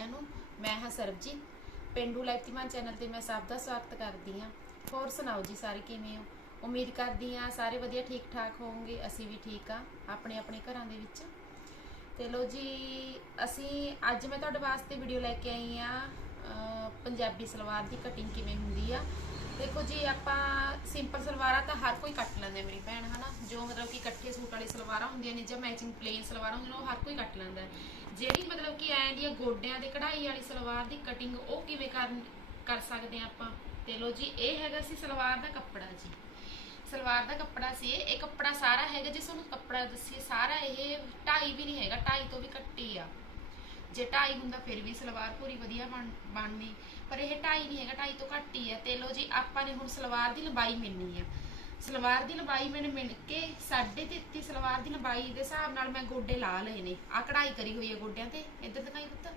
ਮੈਂ ਜੀ ਪਿੰਡੂ ਲਾਈਫਤੀਮਾਨ ਚੈਨਲ ਤੇ ਮੈਂ ਸਭ ਦਾ ਸਵਾਗਤ ਕਰਦੀ ਹਾਂ। ਹੋਰ ਸੁਣਾਓ ਜੀ ਸਾਰੇ ਕਿਵੇਂ ਹੋ? ਉਮੀਦ ਕਰਦੀ ਹਾਂ ਸਾਰੇ ਵਧੀਆ ਠੀਕ ਠਾਕ ਹੋਵੋਗੇ। ਅਸੀਂ ਵੀ ਠੀਕ ਆ ਆਪਣੇ ਆਪਣੇ ਘਰਾਂ ਦੇ ਵਿੱਚ। ਤੇ ਲੋ ਜੀ, ਅਸੀਂ ਅੱਜ ਮੈਂ ਤੁਹਾਡੇ ਵਾਸਤੇ ਵੀਡੀਓ ਲੈ ਕੇ ਆਈ ਆ ਪੰਜਾਬੀ ਸਲਵਾਰ ਦੀ ਕਟਿੰਗ ਕਿਵੇਂ ਹੁੰਦੀ ਆ। ਦੇਖੋ ਜੀ, ਆਪਾਂ ਸਿੰਪਲ ਸਲਵਾਰਾਂ ਤਾਂ ਹਰ ਕੋਈ ਕੱਟ ਲੈਂਦਾ ਮੇਰੀ ਭੈਣ, ਹਨਾ? ਜੋ ਮਤਲਬ ਕਿ ਇਕੱਠੇ ਸੂਟ ਵਾਲੀ ਸਲਵਾਰਾਂ ਹੁੰਦੀਆਂ ਨੇ ਜਾਂ ਮੈਚਿੰਗ ਪਲੇਨ ਸਲਵਾਰਾਂ ਹੁੰਦੀਆਂ ਨੇ, ਉਹ ਹਰ ਕੋਈ ਕੱਟ ਲੈਂਦਾ ਜਿਹੜੀ ਮਤਲਬ ਕਿ ਐਂ ਦੀਆਂ ਗੋਡਿਆਂ ਦੇ ਕਢਾਈ ਵਾਲੀ ਸਲਵਾਰ ਦੀ ਕਟਿੰਗ ਉਹ ਕਿਵੇਂ ਕਰ ਕਰ ਸਕਦੇ ਆ ਆਪਾਂ? ਤੇ ਲੋ ਜੀ, ਇਹ ਹੈਗਾ ਸੀ ਸਲਵਾਰ ਦਾ ਕੱਪੜਾ ਜੀ। ਸਲਵਾਰ ਦਾ ਕੱਪੜਾ ਸੀ ਇਹ। ਇਹ ਕੱਪੜਾ ਸਾਰਾ ਹੈਗਾ ਜੇ, ਤੁਹਾਨੂੰ ਕੱਪੜਾ ਦੱਸੀਏ, ਸਾਰਾ ਇਹ ਢਾਈ ਵੀ ਨਹੀਂ ਹੈਗਾ, ਢਾਈ ਤੋਂ ਵੀ ਕੱਟੀ ਆ। ਜੇ ਢਾਈ ਹੁੰਦਾ ਫਿਰ ਵੀ ਸਲਵਾਰ ਪੂਰੀ ਵਧੀਆ ਬਣ ਬਣਨੀ ਪਰ ਇਹ ਢਾਈ ਨਹੀਂ ਹੈਗਾ, ਢਾਈ ਤੋਂ ਘੱਟ ਹੀ ਹੈ। ਤੇ ਲੋ ਜੀ, ਆਪਾਂ ਨੇ ਹੁਣ ਸਲਵਾਰ ਦੀ ਲੰਬਾਈ ਮਿਲਣੀ ਆ। ਸਲਵਾਰ ਦੀ ਲੰਬਾਈ ਮੈਨੂੰ ਮਿਲ ਕੇ 3.5 ਸਲਵਾਰ ਦੀ ਲੰਬਾਈ ਦੇ ਹਿਸਾਬ ਨਾਲ ਮੈਂ ਗੋਡੇ ਲਾ ਲਏ ਨੇ। ਆ ਕਢਾਈ ਕਰੀ ਹੋਈ ਹੈ ਗੋਡਿਆਂ ਤੇ। ਇੱਧਰ ਦਿਖਾਈ ਪੁੱਤ।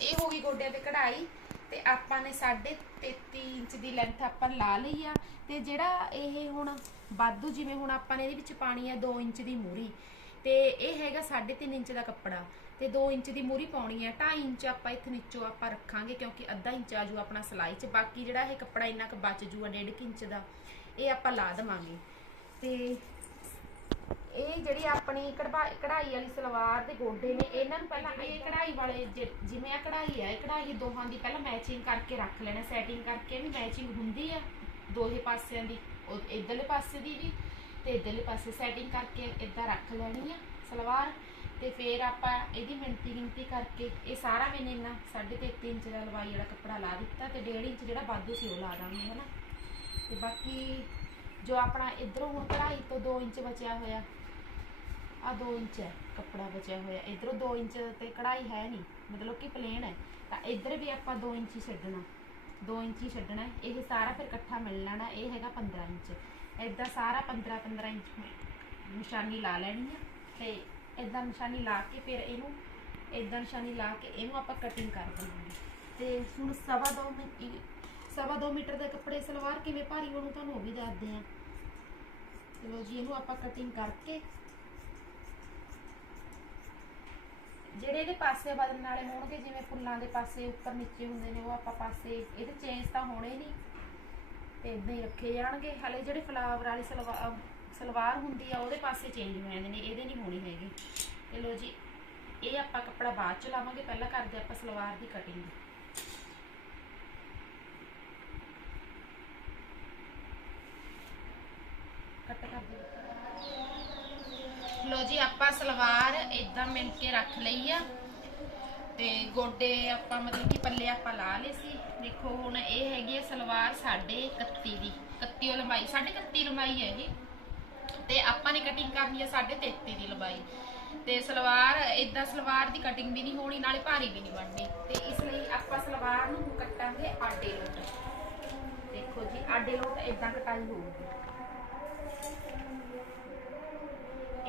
ਇਹ ਹੋ ਗਈ ਗੋਡਿਆਂ ਤੇ ਕਢਾਈ। ਤੇ ਆਪਾਂ ਨੇ 3.5 ਇੰਚ ਦੀ ਲੈਂਥ ਆਪਾਂ ਲਾ ਲਈ ਆ। ਤੇ ਜਿਹੜਾ ਇਹ ਹੁਣ ਬਾਦੂ ਜਿਵੇਂ ਹੁਣ ਆਪਾਂ ਨੇ ਇਹਦੇ ਵਿੱਚ ਪਾਣੀ ਆ 2 ਇੰਚ ਦੀ ਮੂਰੀ। ਤੇ ਇਹ ਹੈਗਾ 3.5 ਇੰਚ ਦਾ ਕੱਪੜਾ। ਤੇ 2 ਇੰਚ ਦੀ ਮੂਰੀ ਪਾਉਣੀ ਹੈ। 2.5 ਇੰਚ ਆਪਾਂ ਇੱਥੇ ਨੀਚੋਂ ਆਪਾਂ ਰੱਖਾਂਗੇ ਕਿਉਂਕਿ ਅੱਧਾ ਇੰਚ ਆ ਜੂ ਆਪਣਾ ਸਲਾਈ 'ਚ। ਬਾਕੀ ਜਿਹੜਾ ਇਹ ਕੱਪੜਾ ਇੰਨਾ ਕੁ ਬਚ ਜੂਗਾ 1.5 ਇੰਚ ਦਾ, ਇਹ ਆਪਾਂ ਲਾ ਦੇਵਾਂਗੇ। ਤੇ ਇਹ ਜਿਹੜੀ ਆਪਣੀ ਕਢਾਈ ਕਢਾਈ ਵਾਲੀ ਸਲਵਾਰ ਦੇ ਗੋਡੇ ਨੇ, ਇਹਨਾਂ ਨੂੰ ਪਹਿਲਾਂ ਇਹ ਕਢਾਈ ਵਾਲੇ ਜਿ- ਜਿਵੇਂ ਆ ਕਢਾਈ ਹੈ ਇਹ ਕਢਾਈ ਦੋਹਾਂ ਦੀ ਪਹਿਲਾਂ ਮੈਚਿੰਗ ਕਰਕੇ ਰੱਖ ਲੈਣਾ। ਸੈਟਿੰਗ ਕਰਕੇ ਵੀ ਮੈਚਿੰਗ ਹੁੰਦੀ ਆ ਦੋਹੇ ਪਾਸਿਆਂ ਦੀ, ਉਹ ਇਧਰਲੇ ਪਾਸੇ ਦੀ ਵੀ ਤੇ ਇਧਰਲੇ ਪਾਸੇ ਸੈਟਿੰਗ ਕਰਕੇ ਇਦਾਂ ਰੱਖ ਲੈਣੀ ਆ ਸਲਵਾਰ। ਤੇ ਫਿਰ ਆਪਾਂ ਇਹਦੀ ਮਿਣਤੀ ਗਿਣਤੀ ਕਰਕੇ ਇਹ ਸਾਰਾ ਮੈਨੇ ਇੰਨਾ 3.5 ਇੰਚ ਦਾ ਲਵਾਈ ਵਾਲਾ ਕੱਪੜਾ ਲਾ ਦਿੱਤਾ ਤੇ 1.5 ਇੰਚ ਜਿਹੜਾ ਵਾਧੂ ਸੀ ਉਹ ਲਾ ਦਾਂਗੇ, ਹਨਾ? ਤੇ ਬਾਕੀ ਜੋ ਆਪਣਾ ਇਧਰੋਂ ਹੁਣ ਕਢਾਈ ਤੋਂ 2 ਇੰਚ ਬਚਿਆ ਹੋਇਆ ਆ 2 ਇੰਚ ਹੈ ਕੱਪੜਾ ਬਚਿਆ ਹੋਇਆ। ਇਧਰੋਂ 2 ਇੰਚ ਤੇ ਕਢਾਈ ਹੈ ਨਹੀਂ, ਮਤਲਬ ਕਿ ਪਲੇਨ ਹੈ। ਤਾਂ ਇਧਰ ਵੀ ਆਪਾਂ 2 ਇੰਚ ਹੀ ਛੱਡਣਾ 2 ਇੰਚ ਹੀ ਛੱਡਣਾ ਇਹ ਸਾਰਾ ਫਿਰ ਇਕੱਠਾ ਮਿਲ ਲੈਣਾ, ਇਹ ਹੈਗਾ 15 ਇੰਚ। ਇਦਾਂ ਸਾਰਾ 15 15 ਇੰਚ ਨਿਸ਼ਾਨੀ ਲਾ ਲੈਣੀ ਆ ਤੇ ਇਦਾਂ ਨਿਸ਼ਾਨੀ ਲਾ ਕੇ ਫਿਰ ਇਹਨੂੰ ਇਦਾਂ ਨਿਸ਼ਾਨੀ ਲਾ ਕੇ ਇਹਨੂੰ ਆਪਾਂ ਕਟਿੰਗ ਕਰ ਦੇਵਾਂਗੇ। ਤੇ ਹੁਣ ਸਵਾ ਦੋ ਮੀ- ਸਵਾ ਦੋ ਮੀਟਰ ਦੇ ਕੱਪੜੇ ਸਲਵਾਰ ਕਿਵੇਂ ਭਾਰੀ ਬਣੂ ਤੁਹਾਨੂੰ ਉਹ ਵੀ ਦੱਸਦੇ ਆ। ਚਲੋ ਜੀ, ਇਹਨੂੰ ਆਪਾਂ ਕਟਿੰਗ ਕਰਕੇ ਜਿਹੜੇ ਇਹਦੇ ਪਾਸੇ ਬਦਲਣ ਵਾਲੇ ਹੋਣਗੇ, ਜਿਵੇਂ ਫੁੱਲਾਂ ਦੇ ਪਾਸੇ ਉੱਪਰ ਨੀਚੇ ਹੁੰਦੇ ਨੇ, ਉਹ ਆਪਾਂ ਪਾਸੇ, ਇਹਦੇ ਚੇਂਜ ਤਾਂ ਹੋਣੇ ਨਹੀਂ ਤੇ ਇਦਾਂ ਹੀ ਰੱਖੇ ਜਾਣਗੇ। ਹਲੇ ਜਿਹੜੇ ਫਲਾਵਰ ਵਾਲੀ ਸਲਵਾਰ ਸਲਵਾਰ ਹੁੰਦੀ ਆ, ਉਹਦੇ ਪਾਸੇ ਚੇਂਜ ਹੋ ਜਾਂਦੇ ਨੇ, ਇਹਦੇ ਨਹੀਂ ਹੋਣੀ ਹੈਗੀ। ਤੇ ਲੋ ਜੀ, ਇਹ ਆਪਾਂ ਕੱਪੜਾ ਬਾਅਦ ਚ ਲਾਵਾਂਗੇ, ਪਹਿਲਾਂ ਕਰਦੇ ਆਪਾਂ ਸਲਵਾਰ ਦੀ ਕਟਿੰਗ ਕੱਟ ਕਰ ਲੋ ਜੀ, ਆਪਾਂ ਸਲਵਾਰ ਇਦਾਂ ਮਿਲ ਕੇ ਰੱਖ ਲਈ ਆ। ਤੇ ਗੋਡੇ ਆਪਾਂ ਮਤਲਬ ਕਿ ਪੱਲੇ ਆਪਾਂ ਲਾ ਲਏ ਸੀ। ਦੇਖੋ ਹੁਣ ਇਹ ਹੈਗੀ ਹੈ ਸਲਵਾਰ 31 ਦੀ। 31 ਲੰਬਾਈ 31 ਲੰਬਾਈ ਹੈ ਇਹ ਤੇ ਆਪਾਂ ਨੇ ਕਟਿੰਗ ਕਰਨੀ ਹੈ 33 ਦੀ ਲੰਬਾਈ। ਤੇ ਸਲਵਾਰ ਇਦਾਂ ਸਲਵਾਰ ਦੀ ਕਟਿੰਗ ਵੀ ਨਹੀਂ ਹੋਣੀ, ਨਾਲੇ ਭਾਰੀ ਵੀ ਨਹੀਂ ਬਣਨੀ। ਤੇ ਇਸ ਲਈ ਆਪਾਂ ਸਲਵਾਰ ਨੂੰ ਕੱਟਾਂਗੇ ਆਡੇ ਲੋਟ। ਦੇਖੋ ਜੀ, ਆਡੇ ਲੋਟ ਇਦਾਂ ਕਟਾਈ ਹੋਊਗੀ।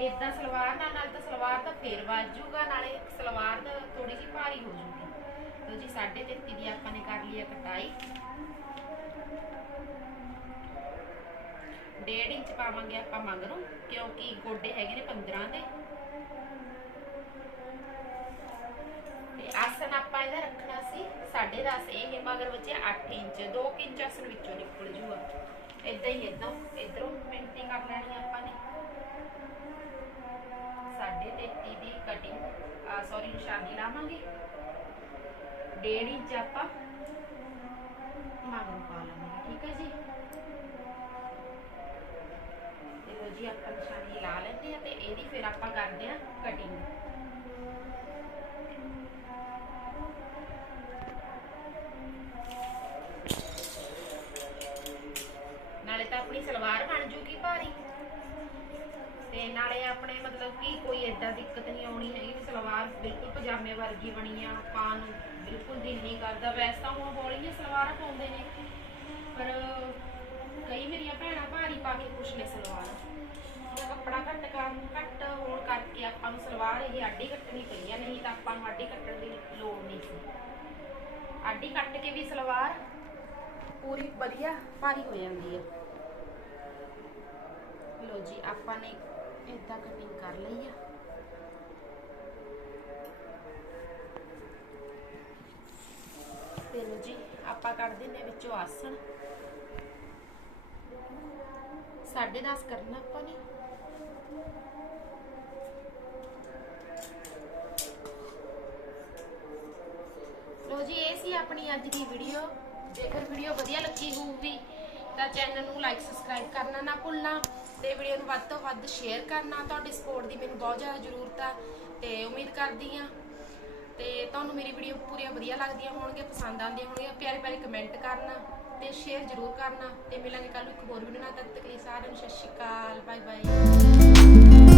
ਇਦਾਂ ਸਲਵਾਰ ਨਾਲ ਨਾਲ ਤਾਂ ਸਲਵਾਰ ਤਾਂ ਫੇਰ ਜੂਗਾ, ਨਾਲੇ ਸਲਵਾਰ ਤਾਂ ਥੋੜੀ ਜਿਹੀ ਭਾਰੀ ਹੋ ਜੂਗੀ। ਲੋ ਜੀ 33 ਦੀ ਆਪਾਂ ਨੇ ਕਰ ਲਈ ਹੈ ਕਟਾਈ। 1.5 ਇੰਚ ਪਾਵਾਂਗੇ ਆਪਾਂ ਮਗਰੋਂ, ਕਿਉਂਕਿ ਗੋਡੇ ਹੈਗੇ ਨੇ 15 ਦੇ। ਤੇ ਆਸਨ ਆਪਾਂ ਇਹਦਾ ਰੱਖਣਾ ਸੀ 10.5 ਇਹ ਮਗਰ ਬੱਚੇ 8 ਇੰਚ 2 ਇੰਚ ਆਸਨ ਵਿੱਚੋਂ ਨਿਕਲ ਜੂਗਾ। ਇਦਾਂ ਹੀ ਇਦਾਂ ਇਧਰੋਂ ਮਿੰਟੀ ਕਰ ਲੈਣੀ ਆਪਾਂ ਨੇ। ਸਾਡੇ 33 ਦੀ ਕਟਿੰਗ ਆ ਸੌਰੀ ਨਿਸ਼ਾਨੀ ਲਾਵਾਂਗੇ। 1.5 ਇੰਚ ਆਪਾਂ ਮਗਰੋਂ ਪਾ ਲਾਂਗੇ ਠੀਕ ਹੈ ਜੀ ਤੇ ਲੋ ਜੀ ਆਪਾਂ ਨਿਸ਼ਾਨੀ ਲਾ ਲੈਂਦੇ ਆ ਤੇ ਇਹਦੀ ਫਿਰ ਆਪਾਂ ਕਰਦੇ ਆ ਕਟਿੰਗ ਨਾਲੇ ਤਾਂ ਆਪਣੀ ਸਲਵਾਰ ਬਣ ਜੂਗੀ ਭਾਰੀ। ਤੇ ਨਾਲੇ ਆਪਣੇ ਮਤਲਬ ਕਿ ਕੋਈ ਐਡਾ ਦਿੱਕਤ ਨਹੀਂ ਆਉਣੀ ਹੈਗੀ ਵੀ ਸਲਵਾਰ ਬਿਲਕੁਲ ਪਜਾਮੇ ਵਰਗੀ ਬਣੀ ਆ ਪਾਉਣ ਨੂੰ ਬਿਲਕੁਲ ਦਿਲ ਨਹੀਂ ਕਰਦਾ। ਵੈਸੇ ਤਾਂ ਹੁਣ ਹੌਲੀਆਂ ਸਲਵਾਰਾਂ ਪਾਉਂਦੇ ਨੇ, ਪਰ ਕਈ ਮੇਰੀਆਂ ਭੈਣਾਂ ਭਾਰੀ ਪਾ ਕੇ ਖੁਸ਼ ਨੇ ਸਲਵਾਰ ਉਹ ਕੱਪੜਾ ਘੱਟ ਕਰਨ ਘੱਟ ਹੋਣ ਕਰਕੇ ਆਪਾਂ ਇਹ ਆਡੀ ਕੱਟਣੀ ਪਈ ਆ, ਨਹੀਂ ਤਾਂ ਆਪਾਂ ਨੂੰ ਆਡੀ ਕੱਟਣ ਦੀ ਲੋੜ ਨਹੀਂ ਸੀ। ਆਡੀ ਕੱਟ ਕੇ ਵੀ ਸਲਵਾਰ ਪੂਰੀ ਵਧੀਆ ਭਾਰੀ ਹੋ ਜਾਂਦੀ ਹੈ ਲੋ ਜੀ, ਆਪਾਂ ਨੇ ਇਦਾਂ ਕਟਿੰਗ ਕਰ ਲਈ ਆ। ਆਪਾਂ ਕੱਢ ਦਿੰਨੇ ਵਿੱਚੋਂ ਆਸਣ। 10.5 ਕਰਨਾ ਆਪਾਂ ਨੇ ਲੋ ਜੀ ਇਹ ਸੀ ਆਪਣੀ ਅੱਜ ਦੀ ਵੀਡੀਓ ਜੇਕਰ ਵੀਡੀਓ ਵਧੀਆ ਲੱਗੀ ਹੋਊਗੀ, ਤਾਂ ਚੈਨਲ ਨੂੰ ਲਾਈਕ ਸਬਸਕ੍ਰਾਈਬ ਕਰਨਾ ਨਾ ਭੁੱਲਣਾ ਤੇ ਵੀਡੀਓ ਨੂੰ ਵੱਧ ਤੋਂ ਵੱਧ ਸ਼ੇਅਰ ਕਰਨਾ। ਤੁਹਾਡੀ ਸਪੋਰਟ ਦੀ ਮੈਨੂੰ ਬਹੁਤ ਜ਼ਿਆਦਾ ਜ਼ਰੂਰਤ ਆ ਤੇ ਉਮੀਦ ਕਰਦੀ ਆ। ਤੇ ਤੁਹਾਨੂੰ ਮੇਰੀ ਵੀਡੀਓ ਪੂਰੀਆਂ ਵਧੀਆ ਲੱਗਦੀਆਂ ਹੋਣਗੀਆਂ, ਪਸੰਦ ਆਉਂਦੀਆਂ ਹੋਣਗੀਆਂ, ਪਿਆਰੇ ਪਿਆਰੇ ਕਮੈਂਟ ਕਰਨਾ ਤੇ ਸ਼ੇਅਰ ਜ਼ਰੂਰ ਕਰਨਾ। ਤੇ ਮਿਲਾਂਗੇ ਕੱਲ ਨੂੰ ਇੱਕ ਹੋਰ ਵੀਡੀਓ ਨਾਲ, ਤਦ ਤੱਕ ਲਈ ਸਾਰਿਆਂ ਨੂੰ ਸਤਿ ਸ਼੍ਰੀ ਅਕਾਲ ਬਾਏ ਬਾਏ